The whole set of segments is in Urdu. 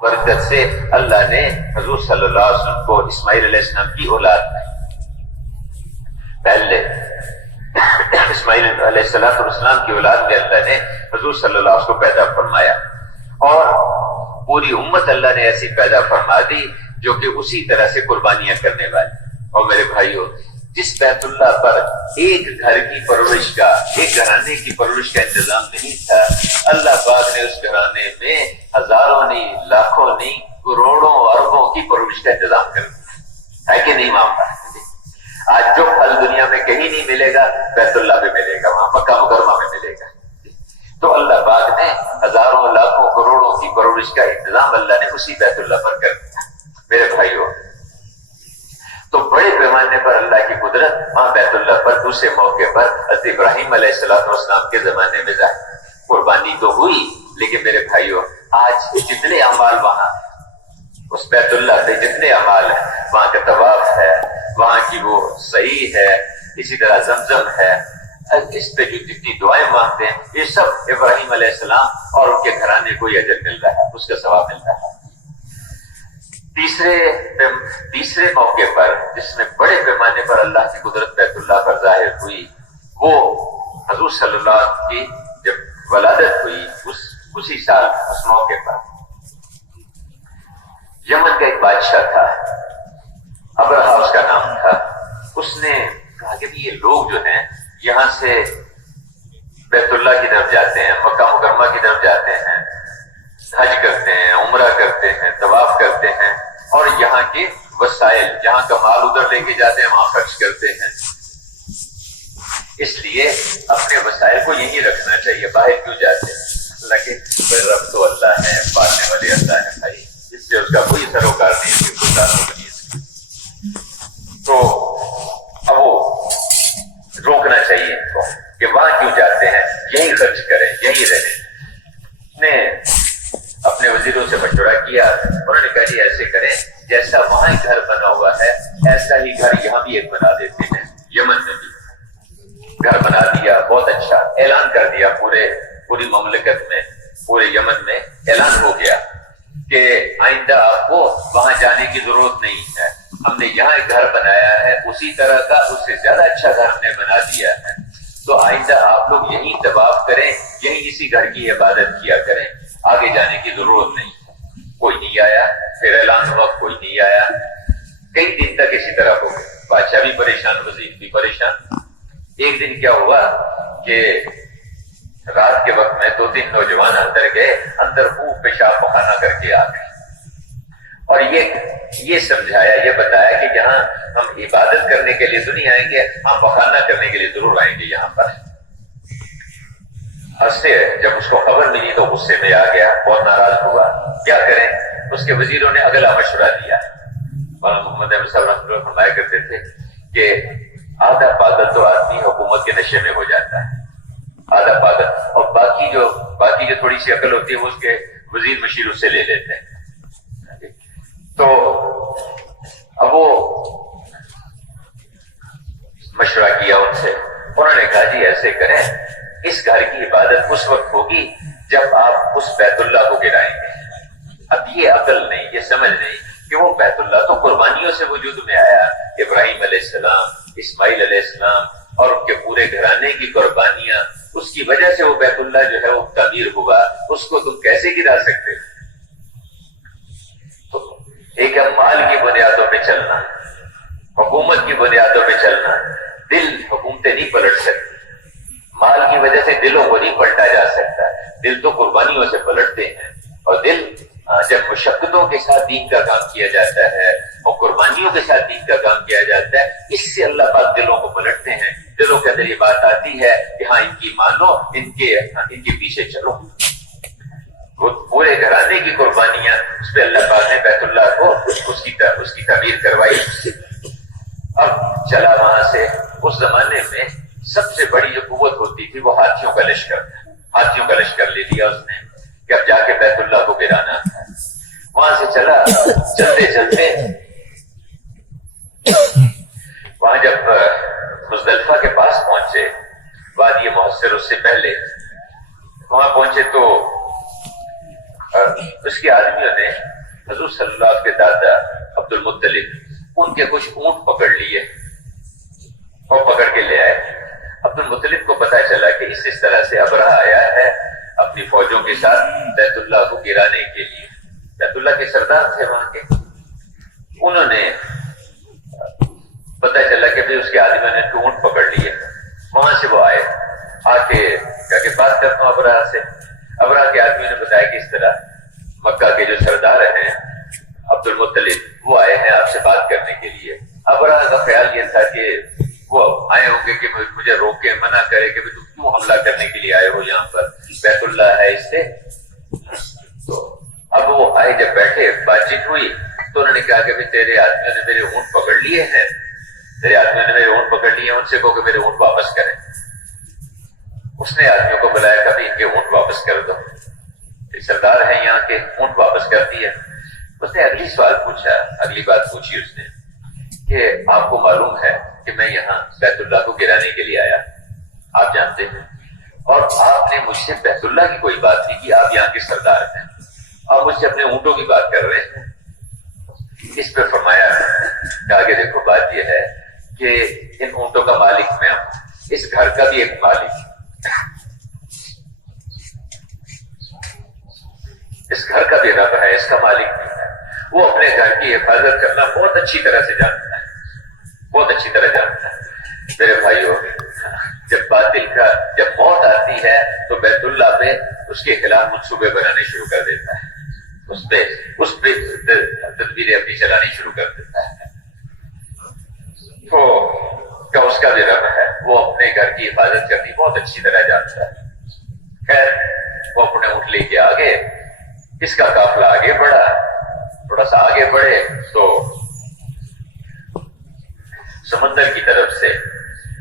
برکت سے اللہ نے حضور صلی اللہ علیہ وسلم کو اسماعیل علیہ السلام کی اولاد دی. پہلے اسماعیل علیہ السلام کی اولاد میں اللہ نے حضور صلی اللہ علیہ وسلم کو پیدا فرمایا اور پوری امت اللہ نے ایسی پیدا فرما دی جو کہ اسی طرح سے قربانیاں کرنے والی. اور میرے بھائیوں، جس بیت اللہ پر ایک گھر کی پرورش کا، ایک گھرانے کی پرورش کا انتظام نہیں تھا، اللہ پاک نے اس گھرانے میں ہزاروں نہیں، لاکھوں نہیں، کروڑوں اربوں کی پرورش کا انتظام کر دیا ہے کہ نہیں معاملہ؟ آج جو پھل دنیا میں کہیں نہیں ملے گا بیت اللہ میں ملے گا، وہاں مکہ مکرمہ میں ملے گا. تو اللہ پاک نے ہزاروں لاکھوں کروڑوں کی پرورش کا انتظام اللہ نے اسی بیت اللہ پر کر دیا. میرے بھائیوں، تو بڑے پیمانے پر اللہ کی قدرت وہاں بیت اللہ پر دوسرے موقع پر حضرت ابراہیم علیہ السلام کے زمانے میں ظاہر قربانی تو ہوئی، لیکن میرے بھائیوں آج جتنے اعمال وہاں اس بیت اللہ سے جتنے اعمال ہیں، وہاں کا طواف ہے، وہاں کی وہ صحیح ہے، اسی طرح زمزم ہے، اس پہ جو جتنی دعائیں مانگتے ہیں، یہ سب ابراہیم علیہ السلام اور ان کے گھرانے کو یہ اجر مل رہا ہے، اس کا ثواب مل رہا ہے. تیسرے موقع پر جس میں بڑے پیمانے پر اللہ کی قدرت بیت اللہ پر ظاہر ہوئی، وہ حضور صلی اللہ علیہ وسلم کی جب ولادت ہوئی اسی سال اس موقع پر یمن کا ایک بادشاہ تھا، ابرہا اس کا نام تھا. اس نے کہا کہ یہ لوگ جو ہیں یہاں سے بیت اللہ کی طرف جاتے ہیں، مکہ مکرمہ کی طرف جاتے ہیں، حج کرتے ہیں، عمرہ کرتے ہیں، طواف کرتے ہیں، اور یہاں کے وسائل، جہاں کا مال ادھر لے کے جاتے ہیں وہاں خرچ کرتے ہیں. اس لیے اپنے وسائل کو یہیں رکھنا چاہیے، باہر کیوں جاتے ہیں؟ اللہ کے رب تو اللہ ہے، پالنے والے اللہ ہے بھائی، اس سے اس کا کوئی سروکار نہیں ہے، کوئی تعلق نہیں ہے. تو اب وہ روکنا چاہیے ان کو کہ وہاں کیوں جاتے ہیں، یہیں خرچ کریں، یہیں رہیں. نے اپنے وزیروں سے مشورہ کیا، انہوں نے کہا جی ایسے کریں جیسا وہاں گھر بنا ہوا ہے ایسا ہی گھر یہاں بھی ایک بنا دیتے ہیں. یمن میں بھی گھر بنا دیا، بہت اچھا اعلان کر دیا، پوری مملکت میں، پورے یمن میں اعلان ہو گیا کہ آئندہ آپ کو وہاں جانے کی ضرورت نہیں ہے، ہم نے یہاں ایک گھر بنایا ہے اسی طرح کا، اس سے زیادہ اچھا گھر ہم نے بنا دیا ہے، تو آئندہ آپ لوگ یہیں طواف کریں، یہیں اسی گھر کی عبادت کیا کریں، آگے جانے کی ضرورت نہیں. کوئی نہیں آیا، پھر اعلان ہوا، کوئی نہیں آیا، کئی دن تک اسی طرح ہو گئے. بادشاہ بھی پریشان، وزیر بھی پریشان. ایک دن کیا ہوا کہ رات کے وقت میں 2-3 نوجوان اندر گئے، اندر خوب پیشاب پخانہ کر کے آ گئے اور یہ سمجھایا، یہ بتایا کہ جہاں ہم عبادت کرنے کے لیے تو نہیں آئیں گے، ہم پخانہ کرنے کے لیے ضرور آئیں گے یہاں پر. ہنستے جب اس کو خبر ملی تو غصے میں آ گیا، بہت ناراض ہوا. کیا کریں؟ اس کے وزیروں نے اگلا مشورہ دیا. مولانا محمد احمد صاحب رحمۃ اللہ فرمایا کرتے تھے کہ آدھا پاگل تو آدمی حکومت کے نشے میں ہو جاتا ہے، آدھا پاگل، اور باقی جو تھوڑی سی عقل ہوتی ہے وہ اس کے وزیر مشیر اس سے لے لیتے ہیں. تو اب وہ مشورہ کیا ان سے، انہوں نے کہا جی ایسے کریں، اس گھر کی عبادت اس وقت ہوگی جب آپ اس بیت اللہ کو گرائیں گے. اب یہ عقل نہیں، یہ سمجھ نہیں کہ وہ بیت اللہ تو قربانیوں سے وجود میں آیا، ابراہیم علیہ السلام، اسماعیل علیہ السلام اور ان کے پورے گھرانے کی قربانیاں، اس کی وجہ سے وہ بیت اللہ جو ہے وہ تعمیر ہوا، اس کو تم کیسے گرا سکتے؟ تو ایک ہے مال کی بنیادوں پہ چلنا، حکومت کی بنیادوں پہ چلنا. دل حکومتیں نہیں پلٹ سکتی، مال کی وجہ سے دلوں کو نہیں پلٹا جا سکتا. دل تو قربانیوں سے پلٹتے ہیں، اور دل جب مشقتوں کے ساتھ دین کا کام کیا جاتا ہے اور قربانیوں کے ساتھ دین کا کام کیا جاتا ہے، اس سے اللہ پاک دلوں کو پلٹتے ہیں. دلوں کے اندر یہ بات آتی ہے کہ ہاں ان کی مانو، ان کے پیچھے چلو. وہ پورے گھرانے کی قربانیاں، اس پہ اللہ پاک نے بیت اللہ کو اس کی تعمیر کروائی. اب چلا وہاں سے. اس زمانے میں سب سے بڑی جو قوت ہوتی تھی وہ ہاتھیوں کا لشکر تھا. ہاتھیوں کا لشکر لے لیا اس نے کہ اب جا کے بیت اللہ کو گرانا تھا. وہاں سے چلا، چلتے چلتے وہاں جب مزدلفہ کے پاس پہنچے، وادی محصر اس سے پہلے وہاں پہنچے تو اور اس کے آدمیوں نے حضور صلی اللہ علیہ وسلم کے دادا عبد المطلب ان کے کچھ اونٹ پکڑ لیے اور پکڑ کے لے آئے۔ عبد المطلب کو پتا چلا کہ اس طرح سے ابرہہ آیا ہے اپنی فوجوں کے ساتھ بیت اللہ کو گرانے کے لیے۔ بیت اللہ کے سردار تھے وہاں کے، انہوں نے پتا چلا کہ بھی اس کے آدمیوں نے اونٹ پکڑ لیے۔ وہاں سے وہ آئے، آ کے کہا کہ بات کرتا ہوں ابرہہ سے۔ ابرہہ کے آدمیوں نے بتایا کہ اس طرح مکہ کے جو سردار ہیں عبد المطلب وہ آئے ہیں آپ سے بات کرنے کے لیے۔ ابرہہ کا خیال یہ تھا کہ وہ آئے ہوں گے کہ مجھے روک کے منع کرے کہ تم کیوں حملہ کرنے کے لیے آئے ہو یہاں پر، بیت اللہ ہے اس سے۔ تو اب وہ آئے، جب بیٹھے بات چیت ہوئی تو انہوں نے کہا کہ تیرے آدمیوں نے میرے اونٹ پکڑ لیے ہیں، تیرے آدمیوں نے میرے اونٹ پکڑ لیے ہیں، ان سے کہو کہ میرے اونٹ واپس کریں۔ اس نے آدمیوں کو بلایا، کبھی ان کے اونٹ واپس کر دو، سردار ہیں یہاں کے، اونٹ واپس کر دیے۔ اس نے اگلی سوال پوچھا، اگلی بات پوچھی اس نے کہ آپ کو معلوم ہے کہ میں یہاں بیت اللہ کو گرانے کے لیے آیا، آپ جانتے ہیں، اور آپ نے مجھ سے بیت اللہ کی کوئی بات نہیں کی، آپ یہاں کے سردار ہیں، آپ مجھ سے اپنے اونٹوں کی بات کر رہے ہیں۔ اس پہ فرمایا کہ آگے دیکھو بات یہ ہے کہ ان اونٹوں کا مالک میں ہوں، اس گھر کا بھی ایک مالک ہے، اس گھر کا بھی رب ہے، اس کا مالک بھی ہے، وہ اپنے گھر کی حفاظت کرنا بہت اچھی طرح سے جانتا ہے، بہت اچھی طرح جانتا ہے۔ میرے بھائیوں، جب موت آتی ہے تو بیت اللہ پہ اس کے خلاف منصوبے بنانے شروع کر دیتا ہے، اس پہ تدبیریں اپنی چلانی شروع کر دیتا ہے۔ تو کیا اس کا بھی رب ہے، وہ اپنے گھر کی حفاظت کرنی بہت اچھی طرح جانتا ہے۔ خیر، وہ اپنے اونٹ لے کے آگے، اس کا قافلہ آگے بڑھا، تھوڑا سا آگے بڑھے تو سمندر کی طرف سے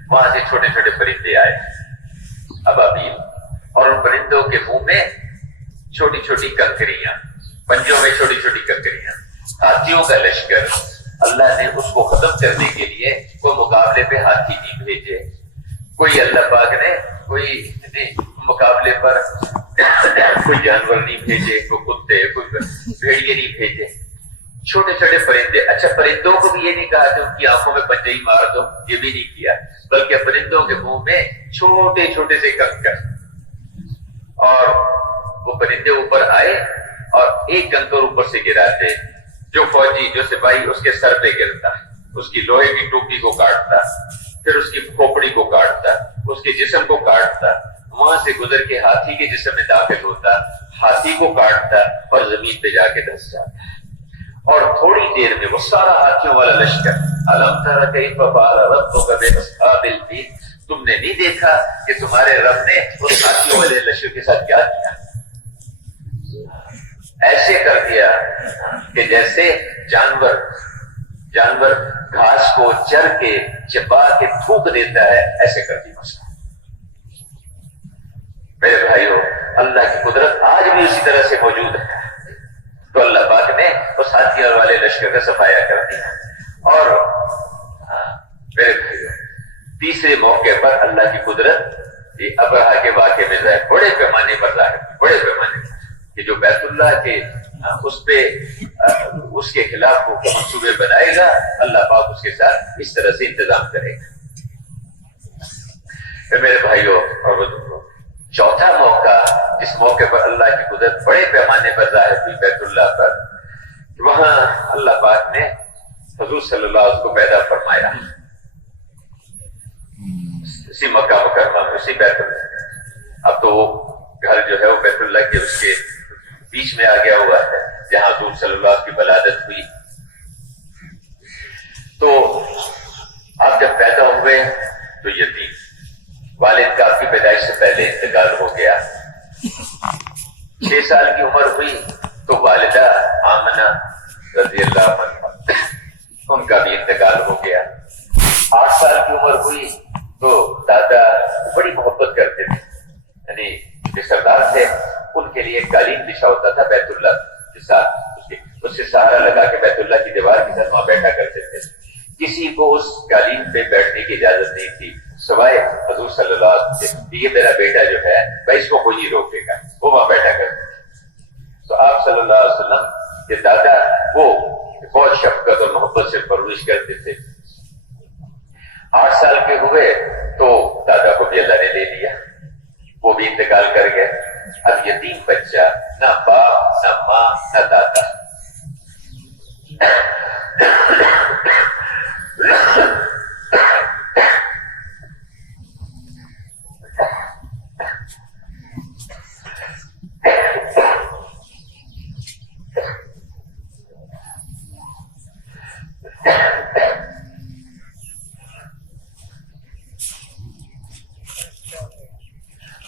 وہاں سے چھوٹے چھوٹے پرندے آئے، ابابیل، اور ان پرندوں کے منہ میں چھوٹی چھوٹی کنکریاں، پنجوں میں چھوٹی چھوٹی کنکریاں، ہاتھیوں کا لشکر۔ اللہ نے اس کو ختم کرنے کے لیے کوئی مقابلے پہ ہاتھی نہیں بھیجے، کوئی اللہ پاک نے کوئی مقابلے پر کوئی جانور نہیں بھیجے، کوئی کتے، کوئی بھیڑیے نہیں بھیجے، چھوٹے چھوٹے پرندے۔ اچھا، پرندوں کو بھی یہ نہیں کہا کہ ان کی آنکھوں میں پنجے ہی مار دو، یہ بھی نہیں کیا، بلکہ پرندوں کے منہ میں چھوٹے چھوٹے سے کنکر، اور وہ پرندے اوپر آئے اور ایک کنکر اوپر سے گراتے، جو فوجی، جو سپاہی اس کے سر پہ گرتا، اس کی لوہے کی ٹوپی کو کاٹتا، پھر اس کی کھوپڑی کو کاٹتا، اس کے جسم کو کاٹتا، وہاں سے گزر کے ہاتھی کے جسم میں داخل ہوتا، ہاتھی کو کاٹتا اور زمین پہ جا کے دھس جاتا۔ اور تھوڑی دیر میں وہ سارا ہاتھیوں والا لشکر، الم تر کیف فعل ربک باصحاب الفیل، تم نے نہیں دیکھا کہ تمہارے رب نے اس ہاتھیوں والے لشکر کے ساتھ کیا کیا؟ ایسے کر دیا کہ جیسے جانور گھاس کو چر کے چبا کے تھوک دیتا ہے، ایسے کر دی مسئلہ۔ میرے بھائیوں، اللہ کی قدرت آج بھی اسی طرح سے موجود ہے۔ تو اللہ پاک نے اس ہاتھیوں والے لشکر کا صفایا کر دیا۔ اور میرے بھائیوں، تیسرے موقع پر اللہ کی قدرت یہ ابرہہ کے واقعے میں ظاہر، بڑے پیمانے پر ظاہر، بڑے پیمانے پر، کہ جو بیت اللہ کے اس کے خلاف وہ منصوبے بنائے گا، اللہ پاک اس کے ساتھ اس طرح سے انتظام کرے گا۔ پھر میرے بھائیوں اور بزرگوں، چوتھا موقع، جس موقع پر اللہ کی قدرت بڑے پیمانے پر ظاہر ہوئی بیت اللہ پر، وہاں اللہ پاک نے حضور صلی اللہ علیہ وسلم کو پیدا فرمایا، اسی مکہ مکرمہ میں، اسی بیت اللہ۔ اب تو وہ گھر جو ہے وہ بیت اللہ کے اس کے بیچ میں آ گیا ہوا ہے، جہاں حضور صلی اللہ علیہ وسلم کی ولادت ہوئی۔ تو آپ جب پیدا ہوئے تو یتیم، والد کا آپ کی پیدائش سے پہلے انتقال ہو گیا۔ 6 سال کی عمر ہوئی تو والدہ آمنہ رضی اللہ عنہ، ان کا بھی انتقال ہو گیا۔ 8 سال کی عمر ہوئی تو دادا بڑی محبت کرتے تھے، یعنی جو سردار تھے ان کے لیے ایک قالین بچھا ہوتا تھا بیت اللہ کے ساتھ، اس سے سہارا لگا کے بیت اللہ کی دیوار کے ساتھ وہاں بیٹھا کرتے تھے۔ کسی کو اس قالین پہ بیٹھنے کی اجازت نہیں تھی سوائے حضور صلی اللہ علیہ وسلم سے، یہ میرا بیٹا جو ہے بھائی اس کو کوئی نہیں روکے گا، وہ وہاں بیٹھا کرتے تھے۔ تو آپ صلی اللہ علیہ وسلم کے دادا وہ بہت شفقت اور محبت سے پرورش کرتے تھے. 8 سال کے ہوئے تو دادا کو بھی اللہ نے لے لیا، وہ بھی انتقال کر گئے. اب یتیم بچہ، نہ باپ نہ ماں نہ دادا.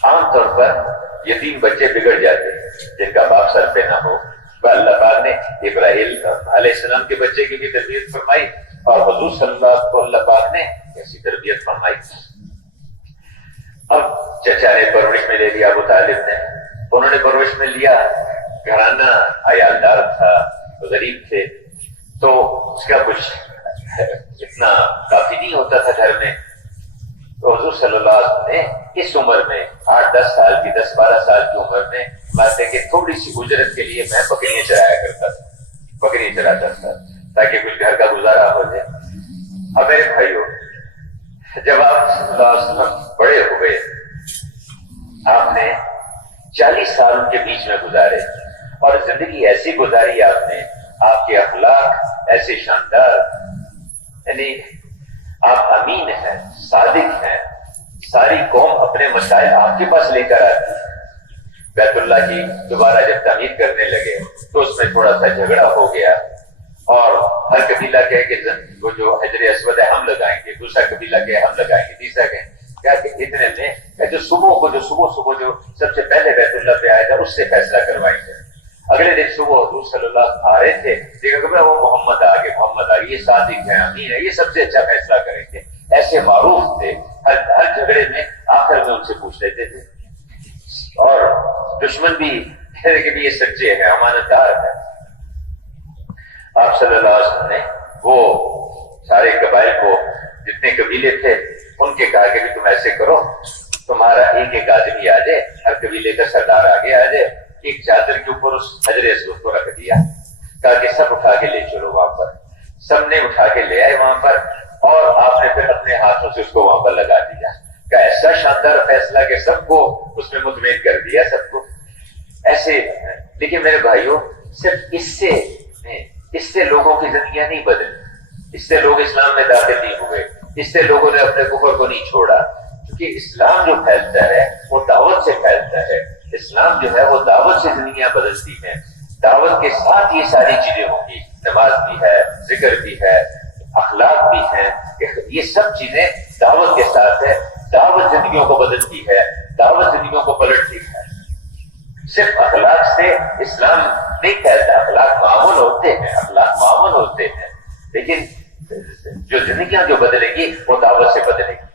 عام طور پر یتیم بچے بگڑ جاتے ہیں جن کا باپ سر پہ نہ ہو. اللہ پاک نے ابراہیم علیہ السلام کے بچے کی بھی تربیت فرمائی اور حضور صلی اللہ پاک نے ایسی تربیت فرمائی. اب چچا نے پرورش میں لے لیا، ابو طالب نے، انہوں نے پرورش میں لیا. گھرانہ عیالدار تھا، غریب تھے، تو اس کا کچھ اتنا کافی نہیں ہوتا تھا گھر میں. تو حضور صلی اللہ علیہ وسلم نے اس عمر میں 8-10 سال کی 10-12 سال کی عمر میں مانتے کہ تھوڑی سی اجرت کے لیے میں بکریاں چرایا کرتا تھا، بکریاں چراتا تھا تاکہ کچھ گھر کا گزارا ہو جائے. اب میرے بھائیوں، جب آپ صلی اللہ علیہ وسلم بڑے ہوئے، آپ نے 40 سال ان کے بیچ میں گزارے اور زندگی ایسی گزاری آپ نے، آپ کے اخلاق ایسے شاندار، یعنی آپ امین ہیں، صادق ہیں، ساری قوم اپنے مسائل آپ کے پاس لے کر آتی ہے. بیت اللہ کی دوبارہ جب تعمیر کرنے لگے تو اس میں تھوڑا سا جھگڑا ہو گیا اور ہر قبیلہ کہے کہ وہ جو حجر اسود ہے ہم لگائیں گے، دوسرا قبیلہ کہے ہم لگائیں گے، تیسرا کہے کہ اتنے میں جو صبح جو سب سے پہلے بیت اللہ پہ آئے تھا اس سے فیصلہ کروائیں گے. اگلے دن صبح حضور صلی اللہ علیہ وسلم آ رہے تھے، دیکھا کہ وہ محمد آگے، یہ صادق ہے، امین ہے، یہ سب سے اچھا فیصلہ کریں گے. ایسے معروف تھے، ہر جھگڑے میں آخر میں ان سے پوچھ لیتے تھے. اور دشمن بھی کہتے کہ یہ سچے ہیں، امانت دار ہے. آپ صلی اللہ علیہ وسلم نے وہ سارے قبائل کو، جتنے قبیلے تھے ان کے کہا کہ تم ایسے کرو، تمہارا ایک آدمی آ جائے، ہر قبیلے کا سردار آگے آ جائے، ایک چادر کے اوپر اس حجر اسود کو رکھ دیا، کہا کہ سب اٹھا کے لے چلو وہاں پر. سب نے اٹھا کے لے آئے وہاں پر اور آپ نے پھر اپنے ہاتھوں سے اس کو وہاں پر لگا دیا. کا ایسا شاندار فیصلہ کہ سب کو اس میں مطمئن کر دیا، سب کو ایسے. لیکن میرے بھائیوں، صرف اس سے لوگوں کی زندگیاں نہیں بدلی، اس سے لوگ اسلام میں داخل نہیں ہوئے، اس سے لوگوں نے اپنے کفر کو نہیں چھوڑا. کیونکہ اسلام جو پھیلتا ہے وہ دعوت سے پھیلتا ہے. اسلام جو ہے وہ دعوت سے زندگیاں بدلتی ہیں. دعوت کے ساتھ یہ ساری چیزیں ہوں گی، نماز بھی ہے، ذکر بھی ہے، اخلاق بھی ہیں. یہ سب چیزیں دعوت کے ساتھ ہے. دعوت زندگیوں کو بدلتی ہے، دعوت زندگیوں کو پلٹتی ہے. صرف اخلاق سے اسلام نہیں پھیلتا. اخلاق معمول ہوتے ہیں، لیکن جو زندگیاں جو بدلیں گی وہ دعوت سے بدلیں گی.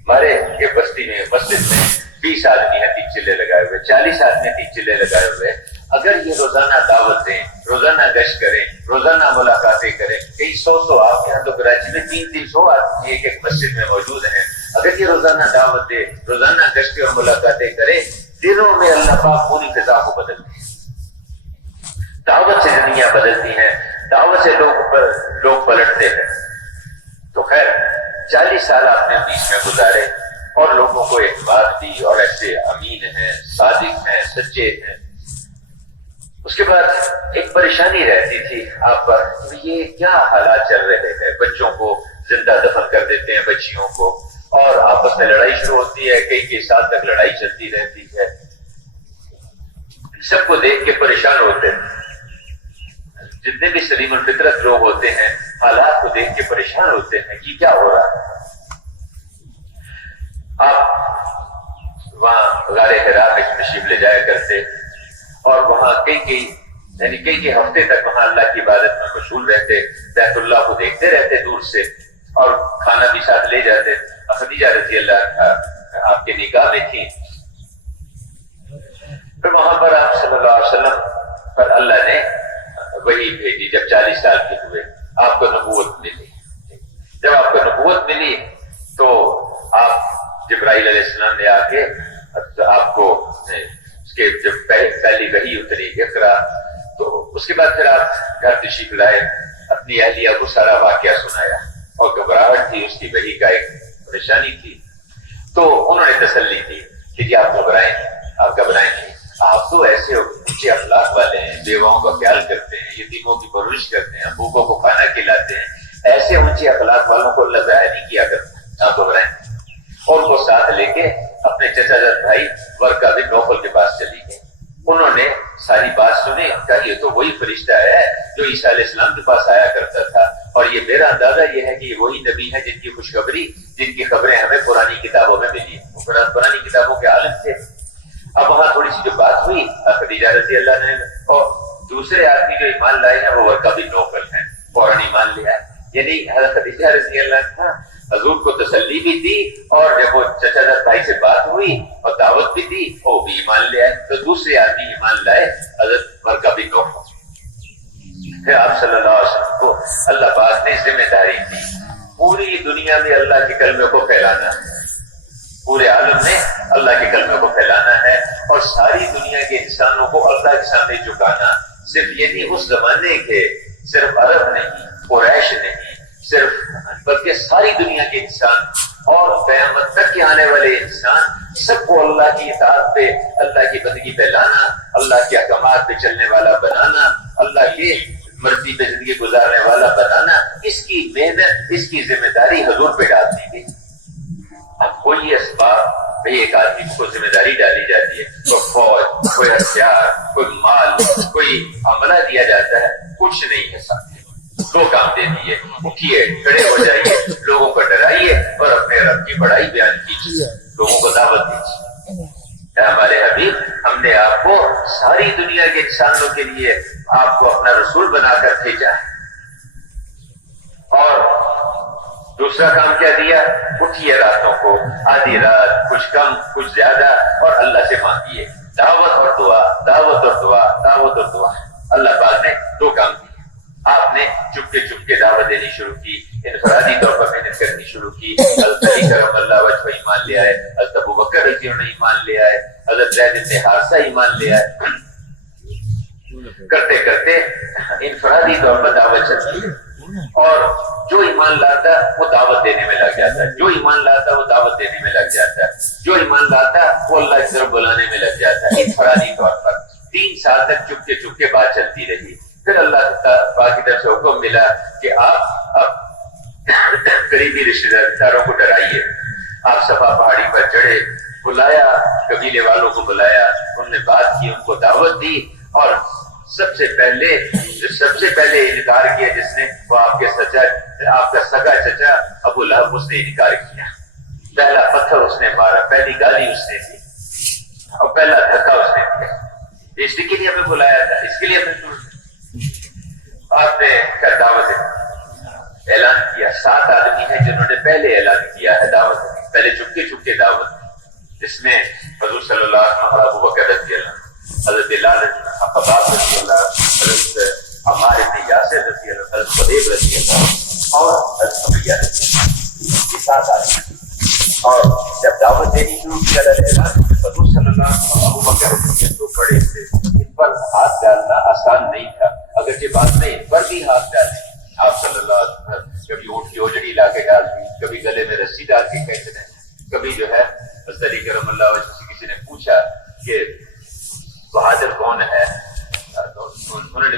ہمارے یہ بستی میں مسجد میں 20 آدمی ہیں 30 چلے لگائے ہوئے، 40 آدمی 30 چلے لگائے ہوئے. اگر یہ روزانہ دعوت دیں، روزانہ گشت کریں، روزانہ ملاقاتیں کریں، کئی 100 آپ یہاں تو کراچی میں 300 آدمی ایک مسجد میں موجود ہیں. اگر یہ روزانہ دعوت دے، روزانہ گشت اور ملاقاتیں کریں، دنوں میں اللہ پاک پوری فضا کو بدلتے ہیں. دعوت سے زندگیاں بدلتی ہیں، دعوت سے لوگ پلٹتے ہیں. تو خیر 40 سال آپ نے بیچ میں گزارے اور لوگوں کو اعتبار دی اور ایسے امین ہیں، صادق ہیں، سچے ہیں. اس کے بعد ایک پریشانی رہتی تھی آپ پر، یہ کیا حالات چل رہے ہیں. بچوں کو زندہ دفن کر دیتے ہیں، بچیوں کو، اور آپس میں لڑائی شروع ہوتی ہے. کئی سال تک لڑائی چلتی رہتی ہے. سب کو دیکھ کے پریشان ہوتے ہیں. جتنے بھی سلیم الفطرت لوگ ہوتے ہیں حالات کو دیکھ کے پریشان ہوتے ہیں کہ کیا ہو رہا ہے. آپ وہاں غار حرا میں تشریف لے جایا کرتے اور وہاں کئی ہفتے تک وہاں اللہ کی عبادت میں مشغول رہتے. بیت اللہ کو دیکھتے رہتے دور سے اور کھانا بھی ساتھ لے جاتے. خدیجہ رضی اللہ عنہا آپ کے نکاح میں تھی. پھر وہاں پر آپ صلی اللہ علیہ وسلم پر اللہ نے وہی بھیجی. جب 40 سال کے ہوئے آپ کو نبوت ملی. جب آپ کو نبوت ملی تو آپ جبرائیل علیہ السلام نے آ کے آپ کو کہ جب پہلی وحی اتری اقرا، تو اس کے بعد پھر آپ گھر تشریف لائے، اپنی اہلیہ کو سارا واقعہ سنایا، اور گھبراہٹ تھی، اس کی وحی کا ایک پریشانی تھی، تو انہوں نے تسلی دی کہ جی آپ گھبرائیں نہیں، آپ گھبرائیں نہیں، آپ تو ایسے اونچے اخلاق والے ہیں، بیواؤں کا خیال کرتے ہیں، یتیموں کی پرورش کرتے ہیں، بھوکوں کو کھانا کھلاتے ہیں، ایسے اونچے اخلاق والوں کو اللہ ضائع نہیں کیا کرتا، آپ گھبرائیں نہیں۔ اور وہ ساتھ لے کے اپنے چچا جاد بھائی ورقہ بن نوفل کے پاس چلی گئی، انہوں نے ساری بات سنی، کہا یہ تو وہی فرشتہ ہے جو عیسیٰ علیہ السلام کے پاس آیا کرتا تھا، اور یہ میرا اندازہ یہ ہے کہ یہ وہی نبی ہے جن کی خوشخبری، جن کی خبریں ہمیں پرانی کتابوں میں ملی، پرانی کتابوں کے عالم تھے۔ اب وہاں تھوڑی سی جو بات ہوئی، خدیجہ رضی اللہ عنہ اور دوسرے آدمی جو ایمان لائے ہیں وہ ورقہ بن نوفل ہیں، فوراً ایمان لیا، یعنی حضرت خدیجہ رضی اللہ عنہ حضور کو تسلی بھی دی، اور جب وہ چچا جاد بھائی سے بات ہوئی اور دعوت بھی دی، وہ بھی ایمان لے آئے، تو دوسرے آدمی ایمان لائے، حضرت ورقہ بن نوفل۔ پھر آپ صلی اللہ علیہ وسلم کو اللہ پاک نے ذمہ داری دی، پوری دنیا میں اللہ کے کلمے کو پھیلانا ہے، پورے عالم میں اللہ کے کلمے کو پھیلانا ہے، اور ساری دنیا کے انسانوں کو اللہ کے سامنے جھکانا، صرف یہ نہیں اس زمانے کے، صرف عرب نہیں، قریش نہیں، صرف بلکہ ساری دنیا کے انسان اور قیامت تک کے آنے والے انسان، سب کو اللہ کی اطاعت پہ، اللہ کی بندگی پہ لانا، اللہ کے احکامات پہ چلنے والا بنانا، اللہ کی مرضی پہ زندگی گزارنے والا بنانا، اس کی محنت، اس کی ذمہ داری حضور پہ ڈال دی گئی۔ اب کوئی اسباب پہ ایک آدمی کو ذمہ داری ڈالی جاتی ہے، کوئی فوج، کوئی ہتھیار، کوئی مال، کوئی عملہ دیا جاتا ہے، کچھ نہیں ہے، ساتھ دو کام دے دیے، اٹھیے، کھڑے ہو جائیے، لوگوں کو ڈرائیے اور اپنے رب کی بڑائی بیان کیجیے، لوگوں کو دعوت دیجیے۔ اے ہمارے حبیب، ہم نے آپ کو ساری دنیا کے انسانوں کے لیے آپ کو اپنا رسول بنا کر بھیجا ہے، اور دوسرا کام کیا دیا؟ اٹھیے راتوں کو، آدھی رات، کچھ کم کچھ زیادہ، اور اللہ سے مانگیے، دعوت اور دعا، دعوت اور دعا، دعوت اور دعا۔ اللہ پاک نے دو کام دیے، آپ نے چپ کے دعوت دینی شروع کی، انفرادی طور پر محنت کرنی شروع کی، حضرت علی کرم اللہ وجہ ایمان لے آئے، حضرت ابو بکر رضی اللہ عنہ ایمان لے آئے، حضرت زید بن حارثہ ایمان لے آئے، کرتے کرتے انفرادی طور پر دعوت چلتی ہے، اور جو ایمان لاتا وہ دعوت دینے میں لگ جاتا ہے، جو ایمان لاتا وہ دعوت دینے میں لگ جاتا ہے، جو ایمان لاتا وہ اللہ کی طرف بلانے میں لگ جاتا ہے، انفرادی طور پر 3 سال تک چپ کے بات چلتی رہی۔ پھر اللہ پاک کی طرف سے حکم ملا کہ آپ اب قریبی رشتہ داروں کو ڈرائیے۔ آپ صفا پہاڑی پر چڑھے، بلایا قبیلے والوں کو، بلایا، ان نے بات کی، ان کو دعوت دی، اور سب سے پہلے انکار کیا جس نے، وہ آپ کا سگا چچا ابو لہب، اس نے انکار کیا، پہلا پتھر اس نے مارا، پہلی گالی اس نے دی، اور پہلا دھکا اس نے دیا۔ اس کے لیے ہمیں بلایا تھا، اس کے لیے ہمیں آپ نے دعوت اعلان کیا۔ 7 آدمی ہیں جنہوں نے پہلے اعلان کیا ہے دعوت، پہلے چپ کے دعوت، جس میں حضور صلی اللہ علیہ وسلم، ابو بکر رضی اللہ عنہ، حضرت بلال خباب رضی اللہ، حضرت عمار بن یاسر رضی اللہ، حضرت خبیب رضی اللہ، اور حضرت سمیہ رضی اللہ، یہ 7 آدمی۔ اور جب دعوت دینی شروع کیا حضور صلی اللہ علیہ وسلم، ابو بکر رضی اللہ بڑے تھے، ان پر ہاتھ ڈالنا آسان نہیں تھا، اگرچہ بعد میں ان پر بھی ہاتھ ڈالے، آپ صلی اللہ علیہ وسلم کبھی اونٹ کی اوجڑی لا کے ڈال دی، کبھی گلے میں رسی ڈال کے کھینچنے، کبھی جو ہے حضرت علی کرم اللہ وجہ سے کسی نے پوچھا کہ بہادر کون ہے، انہوں نے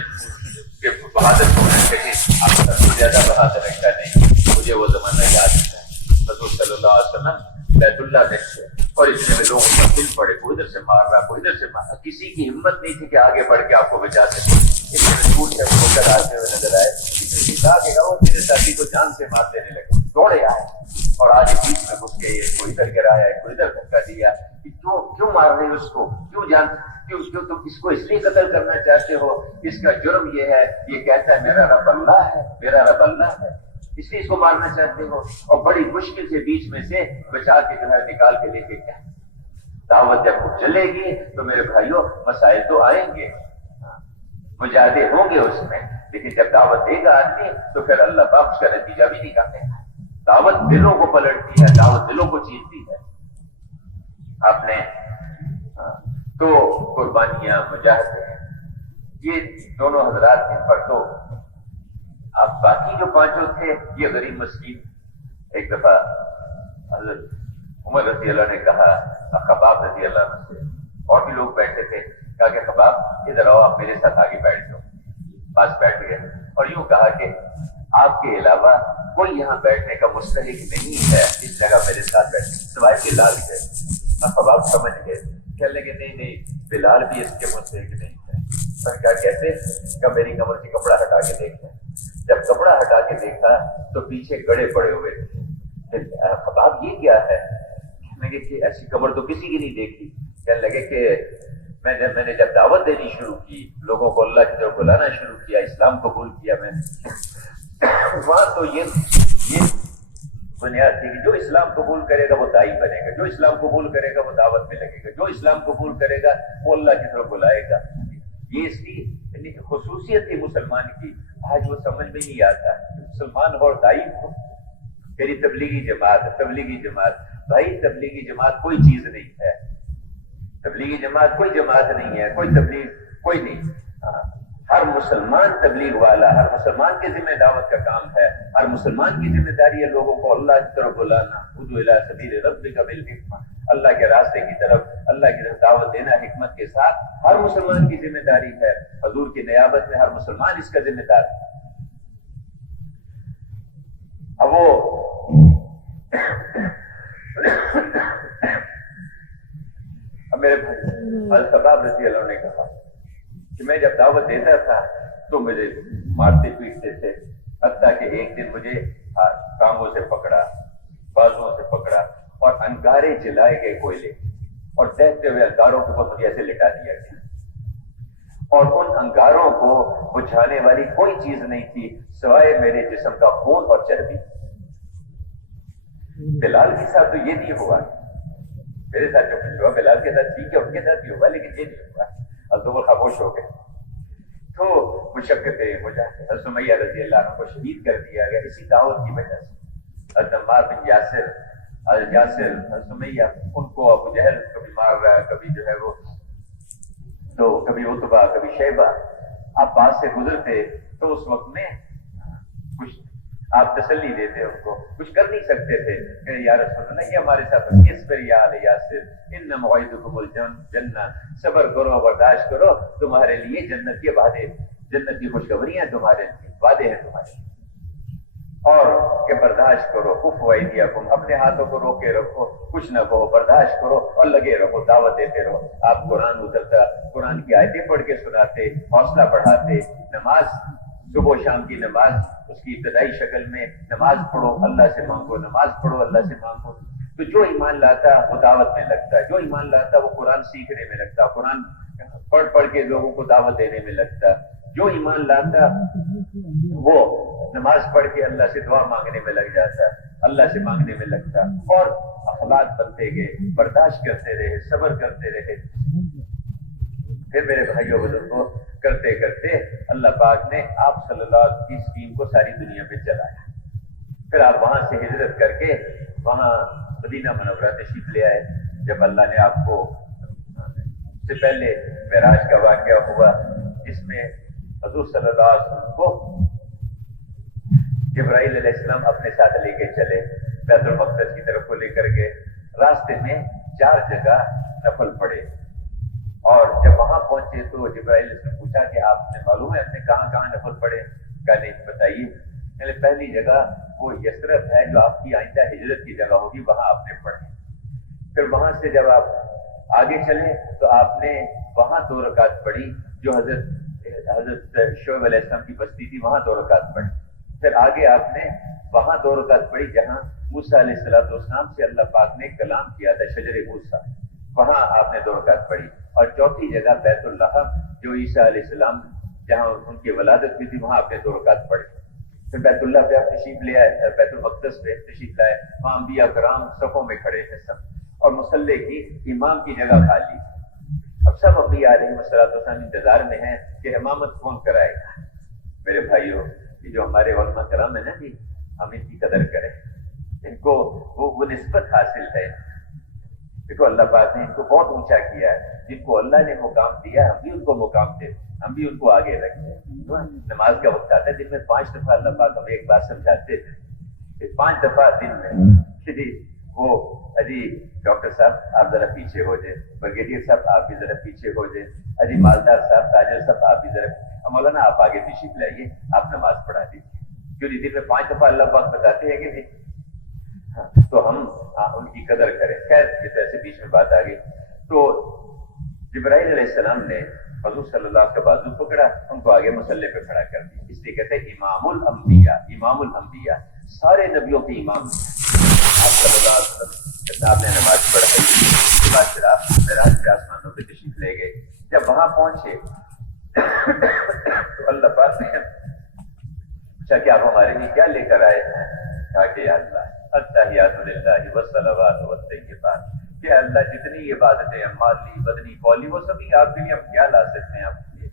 کہ بہادر کون ہے، کہ آپ سب سے زیادہ بہادر ہے کیا؟ نہیں، مجھے وہ زمانہ یاد ہے، حضور صلی اللہ علیہ وسلم بیت اللہ میں تھے، اور اتنے میں لوگوں پر دل پڑے، کوئی ادھر سے مار رہا، کوئی ادھر سے مار رہا، کسی کی ہمت نہیں تھی کہ آگے بڑھ کے آپ کو بچا سکے، اس میں ٹوٹ کے ہو کر آتے ہوئے نظر آئے، کسی کہا کہ وہ تیرے ساتھی کو جان سے مار دینے لگے، دوڑے آئے، اور آج بیچ میں گھس گئے، کوئی ادھر گرایا ہے، کوئی ادھر دھکا دیا، کہ کیوں مار رہے اس کو، کیوں تم اس کو اس لیے قتل کرنا چاہتے ہو، اس کا جرم یہ ہے، یہ کہتا ہے میرا رب اللہ ہے، میرا رب اللہ ہے، اس لیے اس کو مارنا چاہتے ہو، اور بڑی مشکل سے بیچ میں سے بچا کے جو ہے نکال کے لے کے گئے۔ دعوت جب چلے گی تو میرے بھائیوں مسائل تو آئیں گے، مجاہدے ہوں گے اس میں، لیکن جب دعوت دے گا آدمی تو پھر اللہ پاک اس کا نتیجہ بھی نکالے گا۔ دعوت دلوں کو پلٹتی ہے، دعوت دلوں کو چیرتی ہے۔ آپ نے تو قربانیاں، مجاہدے، یہ دونوں حضرات ان پر تو اب باقی جو پانچوں تھے یہ غریب مسکین. ایک دفعہ حضرت عمر رضی اللہ نے کہا خباب رضی اللہ عنہ سے، اور بھی لوگ بیٹھے تھے، کہا کہ خباب ادھر آؤ، آپ میرے ساتھ آگے بیٹھ جاؤ. پاس بیٹھ گئے اور یوں کہا کہ آپ کے علاوہ کوئی یہاں بیٹھنے کا مستحق نہیں ہے اس جگہ میرے ساتھ بیٹھے سوائے بلال کے. خباب سمجھ گئے، کہنے لگے نہیں بلال بھی اس کے مستحق نہیں ہے. کیا کہتے کہ میری کمر سے کپڑا ہٹا کے دیکھیں. جب کپڑا ہٹا کے دیکھا تو پیچھے گڑے پڑے ہوئے تھے. خباب یہ کیا ہے؟ کہنے لگے کہ ایسی کمر تو کسی کی نہیں دیکھی. کہنے لگے کہ میں نے جب دعوت دینی شروع کی، لوگوں کو اللہ کی طرف بلانا شروع کیا، اسلام قبول کیا میں نے، وہاں تو یہ بنیاد تھی کہ جو اسلام قبول کرے گا وہ دائی بنے گا، جو اسلام قبول کرے گا وہ دعوت میں لگے گا، جو اسلام قبول کرے گا وہ اللہ کی طرف بلائے گا. یہ اس کی خصوصیت تھی مسلمان کی. آج وہ سمجھ میں نہیں آتا. مسلمان اور دائی کو میری تبلیغی جماعت بھائی، تبلیغی جماعت کوئی چیز نہیں ہے. تبلیغی جماعت کوئی جماعت نہیں ہے، کوئی تبلیغ کوئی نہیں. ہر مسلمان تبلیغ والا، ہر مسلمان کے ذمہ دعوت کا کام ہے. ہر مسلمان کی ذمہ داری ہے لوگوں کو اللہ کی طرف بلانا. ادعو الی سبیل ربک بالحکمہ، اللہ کے راستے کی طرف، اللہ کی طرف دعوت دینا حکمت کے ساتھ. ہر مسلمان کی ذمہ داری ہے. حضور کی نیابت میں ہر مسلمان اس کا ذمہ دار ہے. اب وہ میرے بھائی الخباب رضی اللہ نے کہا کہ میں جب دعوت دیتا تھا تو مجھے مارتے پیٹتے تھے، حتیٰ کہ ایک دن مجھے کاموں سے پکڑا، بازوں سے پکڑا اور انگارے جلائے گئے کوئلے، اور دہتے ہوئے انگاروں کے اوپر مجھے ایسے لٹا دیا گیا. اور ان انگاروں کو بجھانے والی کوئی چیز نہیں تھی سوائے میرے جسم کا خون اور چربی. بلال کے ساتھ تو یہ نہیں ہوا، میرے ساتھ جو کچھ ہوا بلال کے ساتھ ٹھیک ہے، ان کے ساتھ بھی ہوا، لیکن یہ نہیں ہوا. اب خاموش ہو گئے. تو مشقتیں مجاہد سمیہ رضی اللہ عنہ کو شہید کر دیا گیا اسی دعوت کی وجہ سے. عمار بن یاسر سمیہ، ان کو ابو جہل کبھی مار رہا ہے، کبھی جو ہے وہ تو کبھی عتبہ کبھی شیبہ. آپ پاس سے گزرتے تو اس وقت میں کچھ آپ تسلی دیتے ان کو، کچھ کر نہیں سکتے تھے کہ یا رسول اللہ یہ ہمارے ساتھ اصبر یا آل یاسر ان موعدکم الجنہ، صبر کرو، برداشت کرو، تمہارے لیے جنت کے وعدے، جنت کی خوشخبریاں تمہارے لیے، وعدے ہیں تمہارے لیے. اور کہ برداشت کرو، کفوا ایدیکم، اپنے ہاتھوں کو روکے رکھو، کچھ نہ کہو، برداشت کرو اور لگے رہو، دعوت دیتے رہو. آپ قرآن اترتا، قرآن کی آیتیں پڑھ کے سناتے، حوصلہ بڑھاتے. نماز صبح و شام کی نماز، اس کی ابتدائی شکل میں نماز پڑھو، اللہ سے مانگو، نماز پڑھو، اللہ سے مانگو. تو جو ایمان لاتا وہ دعوت میں لگتا، جو ایمان لاتا وہ قرآن سیکھنے میں لگتا، قرآن پڑھ کے لوگوں کو دعوت دینے میں لگتا. جو ایمان لاتا وہ نماز پڑھ کے اللہ سے دعا مانگنے میں لگ جاتا، اللہ سے مانگنے میں لگتا. اور اخلاق بنتے گئے، برداشت کرتے رہے، صبر کرتے رہے. پھر میرے بھائیوں بزرگوں، کرتے کرتے اللہ پاک نے آپ صلی اللہ علیہ وسلم کی اسکیم کو ساری دنیا میں چلایا. پھر آپ وہاں سے ہجرت کر کے وہاں مدینہ منورہ تشریف لے آئے. جب اللہ نے آپ کو، سے پہلے معراج کا واقعہ ہوا جس میں حضور صلی اللہ علیہ وسلم کو جبرائیل علیہ السلام اپنے ساتھ لے کے چلے، بیت المقدس کی طرف کو لے کر گئے. راستے میں 4 جگہ نفل پڑے، اور جب وہاں پہنچے تو جبرائیل سے پوچھا کہ آپ نے معلوم ہے آپ نے کہاں کہاں نفل پڑے؟ کہا نہیں بتائیے. یعنی پہلی جگہ وہ یثرب ہے جو آپ کی آئندہ ہجرت کی جگہ ہوگی، وہاں آپ نے پڑھے. پھر وہاں سے جب آپ آگے چلے تو آپ نے وہاں 2 رکعت پڑھی جو حضرت شعیب علیہ السلام کی بستی تھی، وہاں 2 رکعت پڑھی. پھر آگے آپ نے وہاں 2 رکعت پڑھی جہاں موسیٰ علیہ السلام سے اللہ پاک نے کلام کیا تھا، شجر موسیٰ، وہاں آپ نے 2 رکعت پڑھی. اور چوتھی جگہ بیت اللہ جو عیسیٰ علیہ السلام جہاں ان کی ولادت ہوئی تھی، وہاں آپ نے 2 رکعت پڑھی. پھر بیت اللہ پہ آپ تشریف لے آئے، بیت المقدس پہ تشریف لائے، وہاں انبیاء کرام صفوں میں کھڑے ہیں سب، اور مصلی کی امام کی جگہ خالی. اب سب انبیاء علیہ السلام انتظار میں ہیں کہ امامت کون کرائے گا. میرے بھائیوں، یہ جو ہمارے علماء کرام ہیں نا جی، ہم ان کی قدر کریں، ان کو وہ نسبت حاصل ہے دیکھو اللہ پاک نے ان کو بہت اونچا کیا ہے. جن کو اللہ نے مقام دیا ہم بھی ان کو مقام دیں, ہم بھی ان کو آگے رکھیں. نماز کا وقت آتا ہے دن میں 5 دفعہ اللہ پاک ہمیں ایک بات سمجھاتے ہیں, 5 دفعہ دن میں کہ جی وہ اجی ڈاکٹر صاحب آپ ذرا پیچھے ہو جائیں, بریگیڈیئر صاحب آپ بھی ذرا پیچھے ہو جائیں, اجی مالدار صاحب, تاجر صاحب آپ بھی ذرا, مولانا آپ آگے تشریف لائیے, آپ نماز پڑھا دیجیے. کیوں نہیں, دن میں 5 دفعہ اللہ پاک بتاتے ہیں کہ نہیں. تو ہم ان کی قدر کریں. خیر جیسے ایسے بیچ میں بات آ گئی تو جبرائیل علیہ السلام نے حضور صلی اللہ علیہ وسلم کا بازو پکڑا, ان کو آگے مسلح پہ کھڑا کر دیا. اس لیے کہتے ہیں امام الانبیاء, امام الانبیاء, سارے نبیوں کے امام. آپ صلی اللہ علیہ وسلم آپ نے نماز پڑھائی, اس کے بعد پھر آپ معراج کے آسمانوں پہ تشریف لے گئے. جب وہاں پہنچے تو اللہ پاک نے پوچھا کہ آپ ہمارے لیے کیا لے کر آئے ہیں. کہا کہ یا اللہ التحیات للہ والصلوات والطیبات, کہ اللہ جتنی عبادتیں ہیں مالی بدنی قولی وہ سبھی آپ کے لیے ہم کیا لا سکتے ہیں آپ کے لیے.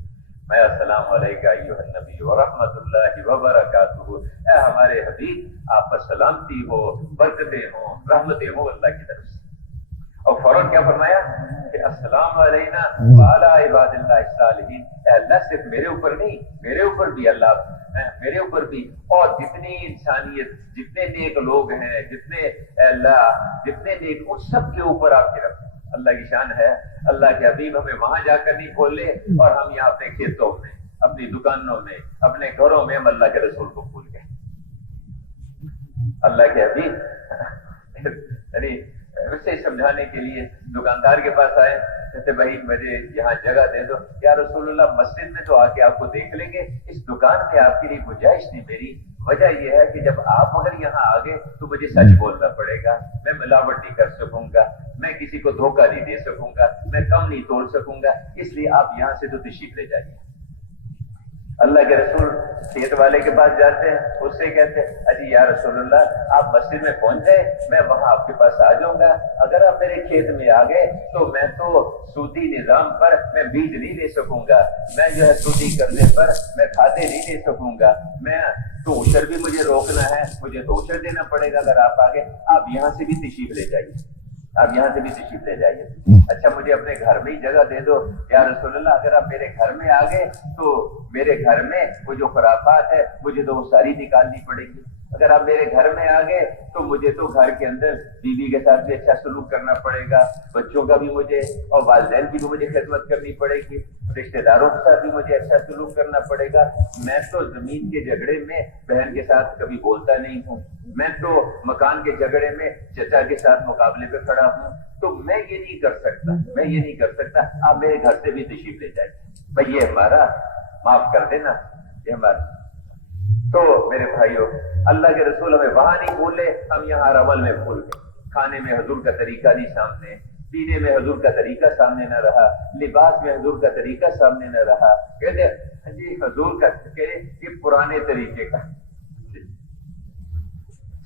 میں السلام علیکہ ایھا النبی ورحمۃ اللہ وبرکاتہ, اے ہمارے حبیب آپ پر سلامتی ہو, برکتیں ہوں, رحمتیں ہوں اللہ کی طرف سے. اور فوراً کیا فرمایا کہ السلام علینا وعلی عباد اللہ الصالحین, اے اللہ صرف میرے اوپر نہیں, میرے اوپر بھی اللہ, میرے اوپر بھی, اور جتنی انسانیت, جتنے نیک لوگ ہیں, جتنے اللہ جتنے نیک, ان سب کے اوپر آپ کی رحمت. اللہ کی شان ہے. اللہ کے حبیب ہمیں وہاں جا کر نہیں کھولے اور ہم یہاں اپنے کھیتوں میں, اپنی دکانوں میں, اپنے گھروں میں ہم اللہ کے رسول کو بھول گئے. اللہ کے حبیب یعنی اسے سمجھانے کے لیے دکاندار کے پاس آئے, کہتے بھائی مجھے یہاں جگہ دے دو. یا رسول اللہ مسجد میں تو آ کے آپ کو دیکھ لیں گے, اس دکان میں آپ کے لیے گنجائش نہیں. میری وجہ یہ ہے کہ جب آپ اگر یہاں آ گئے تو مجھے سچ بولنا پڑے گا, میں ملاوٹ نہیں کر سکوں گا, میں کسی کو دھوکہ نہیں دے سکوں گا, میں کم نہیں توڑ سکوں گا, اس لیے آپ یہاں سے تو تشریف لے جائیے. اللہ کے رسول کھیت والے کے پاس جاتے ہیں, اس سے کہتے ہیں اجی یا رسول اللہ آپ مسجد میں پہنچ جائے, میں وہاں آپ کے پاس آ جاؤں گا. اگر آپ میرے کھیت میں آ گئے تو میں تو سودی نظام پر میں بیج نہیں دے سکوں گا, میں جو ہے سودی کرنے پر میں کھادے نہیں دے سکوں گا, میں تو اوشر بھی مجھے روکنا ہے, مجھے تو اوشر دینا پڑے گا. اگر آپ آگے, آپ یہاں سے بھی تشریف لے جائیے, آپ یہاں سے بھی تشریف لے جائیے. اچھا مجھے اپنے گھر میں ہی جگہ دے دو. یا رسول اللہ اگر آپ میرے گھر میں آ گئے تو میرے گھر میں وہ جو خرافات ہے مجھے تو وہ ساری نکالنی پڑے گی. اگر آپ میرے گھر میں آ گئے تو مجھے تو گھر کے اندر بیوی کے ساتھ بھی اچھا سلوک کرنا پڑے گا, بچوں کا بھی مجھے, اور والدین کی بھی مجھے خدمت کرنی پڑے گی, رشتے داروں کے ساتھ بھی مجھے اچھا سلوک کرنا پڑے گا. میں تو زمین کے جھگڑے میں بہن کے ساتھ کبھی بولتا نہیں ہوں, میں تو مکان کے جھگڑے میں چچا کے ساتھ مقابلے پہ کھڑا ہوں, تو میں یہ نہیں کر سکتا, میں یہ نہیں کر سکتا. آپ میرے گھر سے بھی تشریف لے جائیں بھائی, یہ ہمارا معاف کر دینا, یہ ہمارا. تو میرے بھائیوں, اللہ کے رسول ہمیں وہاں نہیں بھولے, ہم یہاں عمل میں بھول گئے. کھانے میں حضور کا طریقہ نہیں سامنے, پینے میں حضور کا طریقہ سامنے نہ رہا, لباس میں حضور کا طریقہ سامنے نہ رہا. کہتے جی حضور کا یہ پرانے طریقے کا,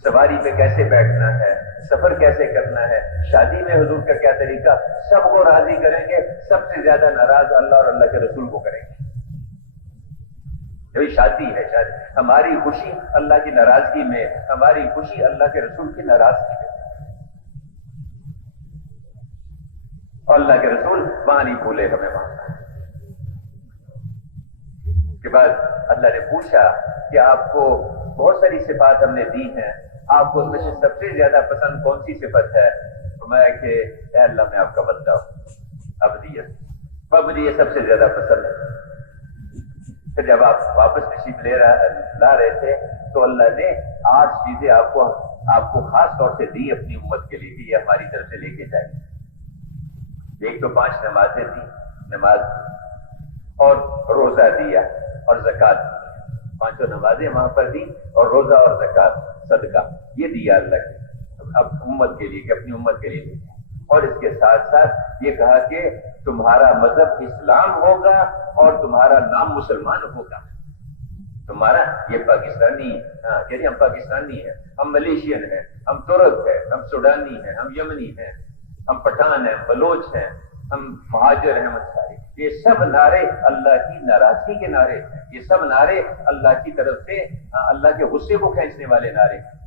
سواری پہ کیسے بیٹھنا ہے, سفر کیسے کرنا ہے, شادی میں حضور کا کیا طریقہ, سب کو راضی کریں گے. سب سے زیادہ ناراض اللہ اور اللہ کے رسول کو کریں گے. شادی ہے, شادی ہماری خوشی اللہ کی ناراضگی میں, ہماری خوشی اللہ کے رسول کی ناراضگی میں. اور اللہ کے رسول وہاں نہیں بھولے ہمیں. وہاں کے بعد اللہ نے پوچھا کہ آپ کو بہت ساری صفات ہم نے دی ہیں, آپ کو اس میں سے سب سے زیادہ پسند کون سی صفت ہے؟ فرمایا کہ اے اللہ میں آپ کا بندہ ہوں, عبدیت, مجھے یہ سب سے زیادہ پسند ہے. پھر جب آپ واپس تشریف لا رہے تھے تو اللہ نے 8 چیزیں آپ کو خاص طور سے دی اپنی امت کے لیے کہ یہ ہماری طرف سے لے کے جائیں. ایک تو 5 نمازیں دی, نماز اور روزہ دیا اور زکات دی. 5 نمازیں وہاں پر دی اور روزہ اور زکات, صدقہ, یہ دیا اللہ کے اب امت کے لیے, کہ اپنی امت کے لیے. اور اس کے ساتھ ساتھ یہ کہا کہ تمہارا مذہب اسلام ہوگا اور تمہارا نام مسلمان ہوگا. تمہارا یہ پاکستانی, یعنی ہم پاکستانی ہیں, ہم ملیشین ہیں, ہم ترک ہیں, ہم سوڈانی ہیں, ہم یمنی ہیں, ہم پٹھان ہیں, بلوچ ہیں, ہم مہاجر ہیں, انصاری. یہ سب نعرے اللہ کی ناراضگی کے نعرے ہیں. یہ سب نعرے اللہ کی طرف سے اللہ کے غصے کو کھینچنے والے نعرے ہیں.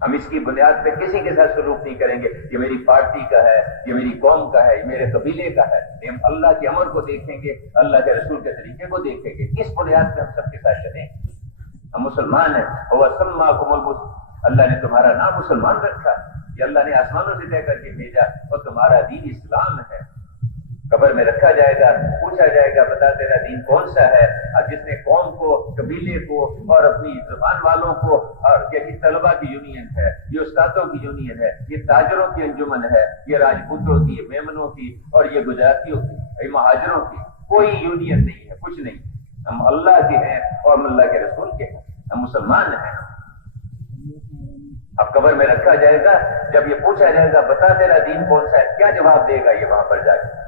ہم اس کی بنیاد پہ کسی کے ساتھ سلوک نہیں کریں گے، یہ میری پارٹی کا ہے، یہ میری قوم کا ہے، یہ میرے قبیلے کا ہے۔ ہم اللہ کے امر کو دیکھیں گے، اللہ کے رسول کے طریقے کو دیکھیں گے، اس بنیاد پہ ہم سب کے ساتھ چلیں گے۔ ہم مسلمان ہیں، اللہ نے تمہارا نام مسلمان رکھا، یہ اللہ نے آسمانوں سے طے کر کے بھیجا، اور تمہارا دین اسلام ہے۔ قبر میں رکھا جائے گا، پوچھا جائے گا بتا تیرا دین کون سا ہے، اور جس نے قوم کو، قبیلے کو اور اپنی زبان والوں کو، اور یہ طلبہ کی یونین ہے، یہ استادوں کی یونین ہے، یہ تاجروں کی انجمن ہے، یہ راجپوتوں کی، میمنوں کی، اور یہ گجراتیوں کی، یہ مہاجروں کی، کوئی یونین نہیں ہے، کچھ نہیں۔ ہم اللہ کے ہیں اور ہم اللہ کے رسول کے ہیں، ہم مسلمان ہیں۔ اب قبر میں رکھا جائے گا، جب یہ پوچھا جائے گا بتا تیرا دین کون سا ہے، کیا جواب دے گا یہ وہاں پر جا کے؟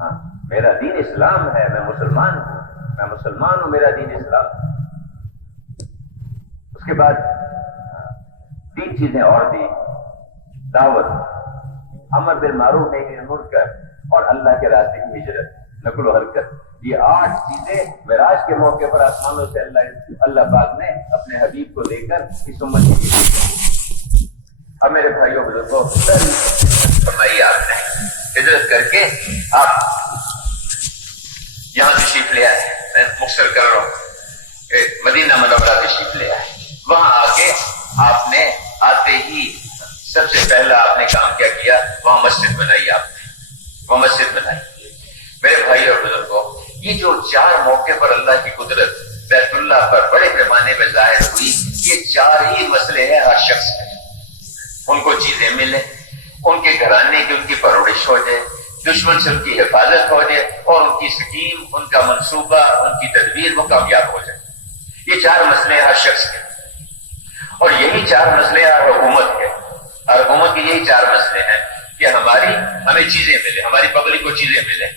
ہاں، میرا دین اسلام ہے، میں مسلمان ہوں، میں مسلمان ہوں، میرا دین اسلام ہے۔ اس کے بعد 3 چیزیں اور دی، دعوت، امر بالمعروف نہی عن المنکر، اور اللہ کے راستے کی ہجرت، نقل و حرکت۔ یہ 8 چیزیں معراج کے موقع پر آسمانوں سے اللہ پاک نے اپنے حبیب کو دے کر اس امت کی ہجرت۔ اب میرے بھائیوں بزرگوں، فرمائی آپ نے ہجرت کر کے آپ یہاں تشریف لے آئے، میں مختصر کر رہا ہوں، مدینہ منورہ تشریف لے آئے۔ وہاں آ کے آپ نے آتے ہی سب سے پہلا آپ نے کام کیا کیا، وہاں مسجد بنائی، آپ نے وہاں مسجد بنائی۔ میرے بھائی اور بزرگوں، یہ جو 4 موقع پر اللہ کی قدرت بیت اللہ پر بڑے پیمانے پہ ظاہر ہوئی، یہ 4 ہی مسئلے ہیں ہر شخص کے۔ ان کو چیزیں ملیں، ان کے گھرانے کی ان کی پرورش ہو جائے، دشمن سے ان کی حفاظت ہو جائے، اور ان کی سکیم، ان کا منصوبہ، ان کی تدبیر وہ کامیاب ہو جائے۔ یہ 4 مسئلے ہر شخص کے، اور یہی 4 مسئلے ہر حکومت کے۔ ہر حکومت کے یہی 4 مسئلے ہیں کہ ہمیں چیزیں ملیں، ہماری پبلک کو چیزیں ملیں،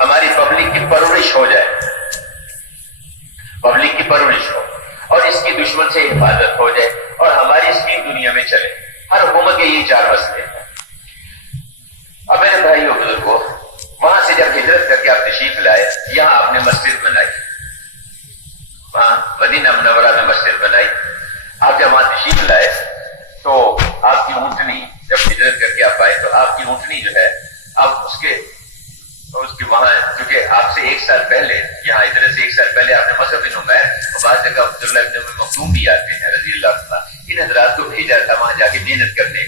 ہماری پبلک کی پرورش ہو جائے، پبلک کی پرورش ہو، اور اس کی دشمن سے حفاظت ہو جائے، اور ہماری اسکیم دنیا میں چلے۔ ہر حکومت کے یہی 4 مسئلے ہیں۔ اب میرے بھائیوں بزرگوں، وہاں سے جب ہجرت کر کے آپ تشریف لائے، یہاں آپ نے مسجد بنائی، وہاں مدینہ منورہ میں مسجد بنائی۔ آپ جب وہاں تشریف لائے تو آپ کی اونٹنی، جب ہجرت کر کے آپ آئے تو آپ کی اونٹنی جو ہے، آپ اس کے وہاں، چونکہ آپ سے 1 سال پہلے، یہاں ہجرت سے 1 سال پہلے آپ نے مصعب بن عمیر اور بعض جگہ عبداللہ بن ام مکتوم بھی آتے ہیں رضی اللہ عنہ، ان حضرات کو بھیجا تھا وہاں جا کے محنت کرنے۔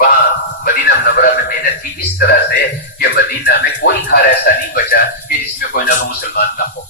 وہاں مدینہ منورہ میں محنت کی اس طرح سے کہ مدینہ میں کوئی گھر ایسا نہیں بچا کہ جس میں کوئی نہ کوئی مسلمان نہ ہو۔